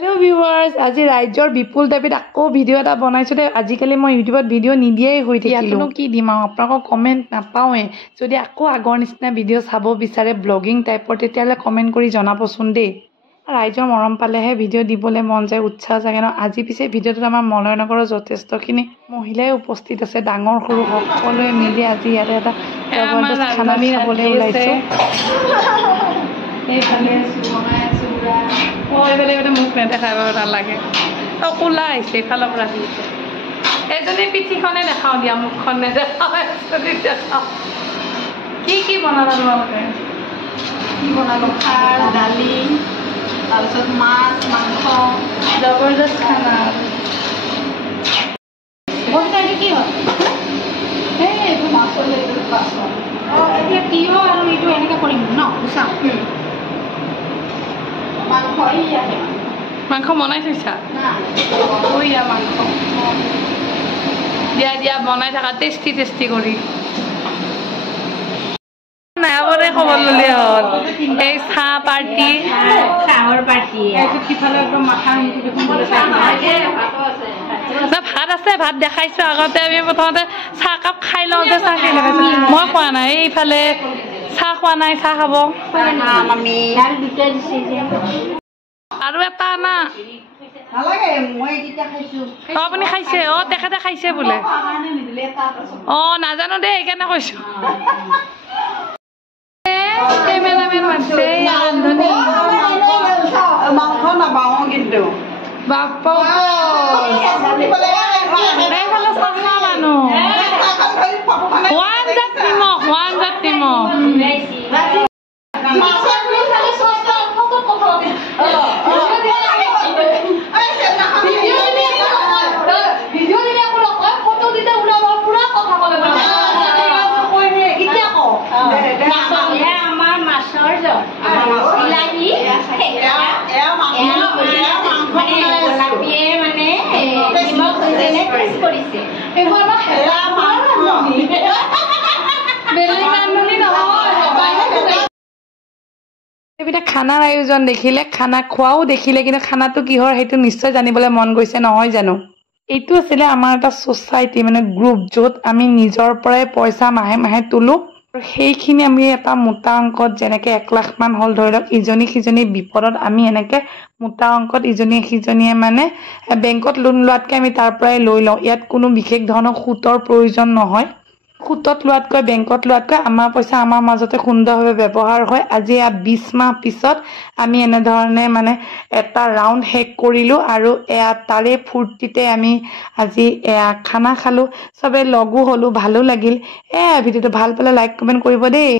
Hello viewers, আজি ৰাইজৰ বিপুল দাবিত আকৌ ভিডিও এটা বনাইছো দে। আজিকালি মই ইউটিউবত ভিডিও নিদিয়েই হৈ থাকিলো। কি দিম আপোনালোকক কমেন্ট নাপাওঁৱে। যদি আকৌ আগৰ নিচিনা ভিডিও চাব বিচাৰে ব্লগিং টাইপৰ তেতিয়ালে কমেন্ট কৰি জনাবচোন দেই। ৰাইজৰ মৰম পালেহে ভিডিও দিবলৈ মন যায়, উৎসাহ জাগে ন। আজি পিছে ভিডিওটোত আমাৰ মলয়নগৰৰ যথেষ্টখিনি মহিলাই উপস্থিত আছে, ডাঙৰ সৰু সকলোৱে মিলি আজি ইয়াতে এটা জবৰদস্ত খানা খাবলৈ ওলাইছো। এইফালে বনাই আছো পুৰা। এইফালে মুখ নেদেখাই বাৰু নালাগে। কোলা আহিছে এইফালৰ পৰা আহিছে। এজনী পিঠিখনে দেখাওঁ দিয়া, মুখখন নেদেখাওঁ। দেখাওঁ কি বনালা তোমালোকে? কি বনালো? খাৰ, দালি, তাৰপিছত মাছ, মাংস, জবৰদস্ত খানা। কি হয়? এইটো মাছৰ বাচন। এতিয়া তিয়হ আৰু এইটো এনেকৈ কৰিম ন? মাংস বনাই থৈছা? মাংস দিয়া দিয়া বনাই থাকা, টেষ্টি কৰি। নায়াবৰে খবৰ ল'লে হ'ল। এই চাহ পাৰ্টি, চাহৰ পাৰ্টি। সিফালে একদম মাথাৰ ভাত আছে, ভাত দেখাইছো আগতে। আমি প্ৰথমতে চাহকাপ খাই লওঁ যে, চাহ খাই দেখাইছো। মই খোৱা নাই, এইফালে চাহ খোৱা নাই, চাহ খাব আৰু এটা না। আপুনি খাইছে? তেখেতে খাইছে বোলে। নাজানো দেই, সেইকাৰণে কৈছো। কেমেৰামেন মাতিছে ৰান্ধনী। মাংস নাপাওঁ কিন্তু বাপ্পা মানুহ হোৱান জাত নিমখ। খানাৰ আয়োজন দেখিলে, খানা খোৱাও দেখিলে, কিন্তু খানাটো কিহৰ সেইটো নিশ্চয় জানিবলৈ মন গৈছে, নহয় জানো? এইটো আছিলে আমাৰ এটা ছ'চাইটি, মানে গ্ৰুপ, য'ত আমি নিজৰ পৰাই পইচা মাহে মাহে তোলো। আৰু সেইখিনি আমি এটা মোটা অংকত, যেনেকে 1 লাখ মান হ'ল ধৰি লওক, ইজনী সিজনী বিপদত আমি এনেকে মোটা অংকত ইজনীয়ে সিজনীয়ে মানে বেংকত লোন লোৱাতকৈ আমি তাৰ পৰাই লৈ লওঁ। ইয়াত কোনো বিশেষ ধৰণৰ সুতৰ প্ৰয়োজন নহয়। সুতত লোৱাতকৈ, বেংকত লোৱাতকৈ আমাৰ পইচা আমাৰ মাজতে সুন্দৰভাৱে ব্যৱহাৰ হয়। আজি 20 মাহ পিছত আমি এনেধৰণে মানে এটা ৰাউণ্ড শেষ কৰিলোঁ, আৰু তাৰে ফূৰ্তিতে আমি আজি খানা খালোঁ, চবে লগো হ'লোঁ, ভালো লাগিল। ভিডিঅ'টো ভাল পালে লাইক কমেণ্ট কৰিব দেই।